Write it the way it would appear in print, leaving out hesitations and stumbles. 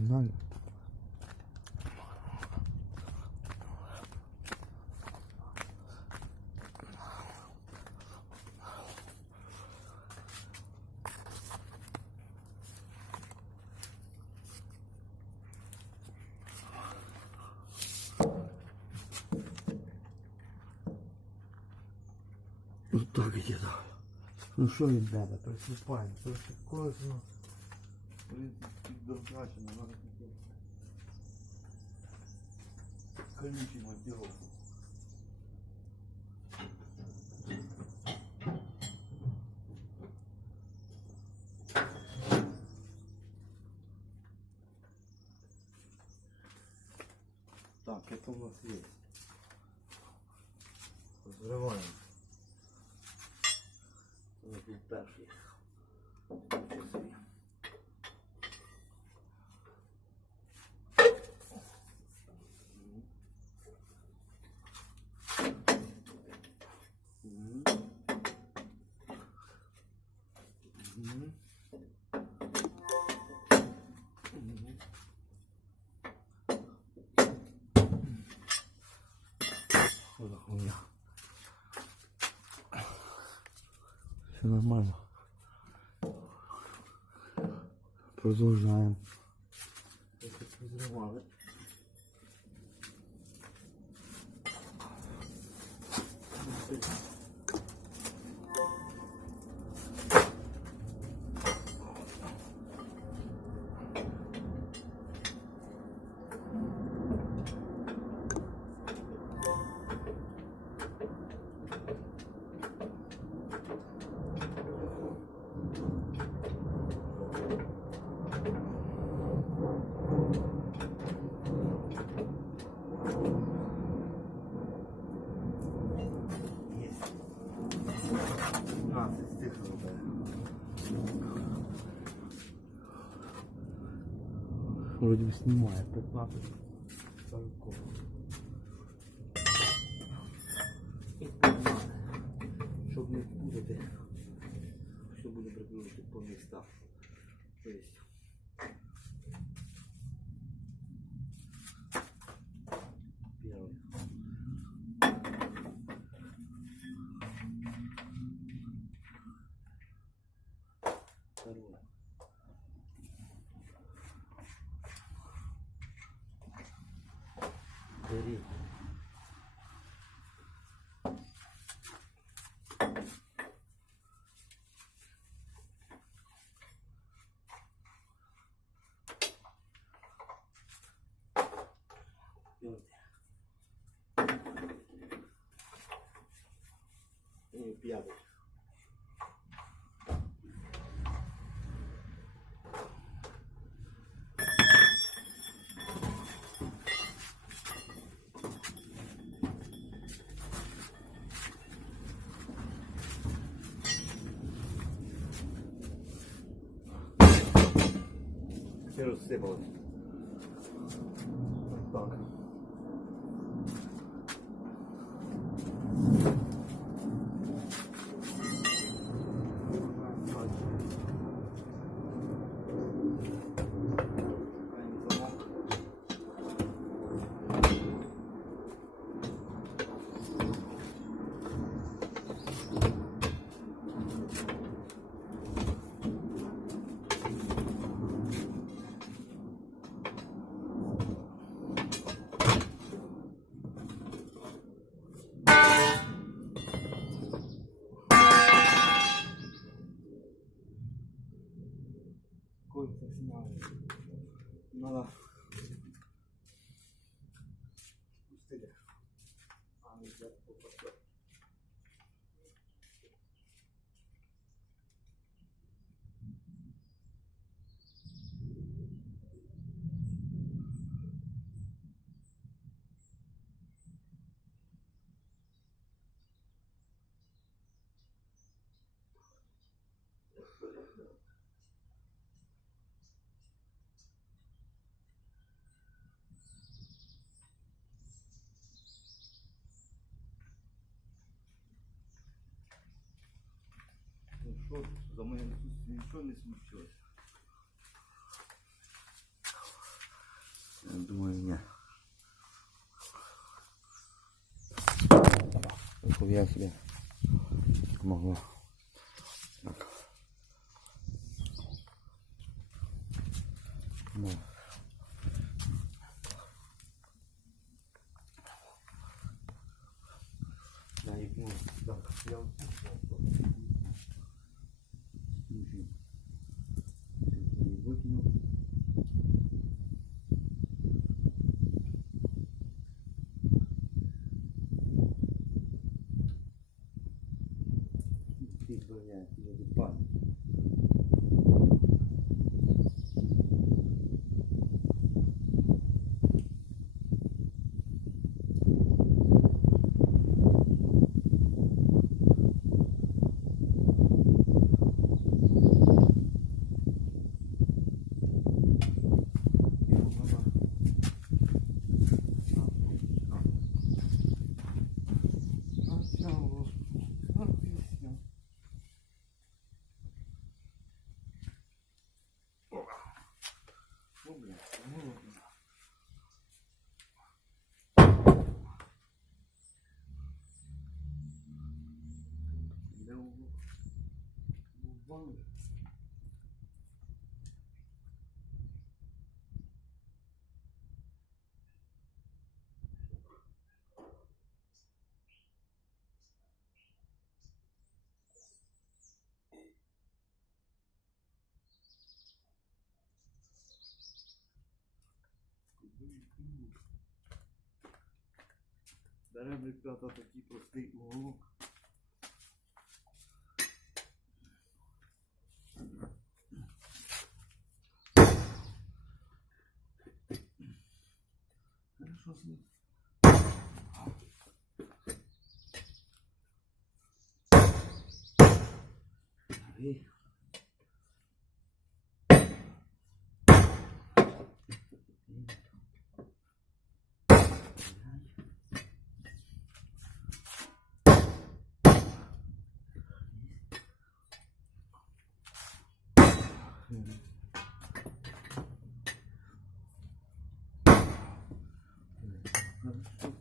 Погнали. Вот так где-то. Ну что, ребята, приступаем. Просто кое-что. Предназначено, надо колючий монтировку. Так, это у нас есть. Взрываем. Вот тут перший. Часы. Вот так у меня. Все нормально. Продолжаем. Взрывали. Вроде бы снимает 15 40. Щоб не путати, все буде прикрутити по містах. То есть первый. Второй. Третий. И пятый. Все рассыпалось. Вот так. Кольца сняли. Надо пустили. А нельзя попасть. Что за моим ничего не случилось. думаю, ні. Щоб я собі могла. Так. Ну. Да, і, ну, так, я викину. Підбавляю, підбавляю. Беремо, ребята, такий простий уголок. Хорошо з ним. І... Хорошо.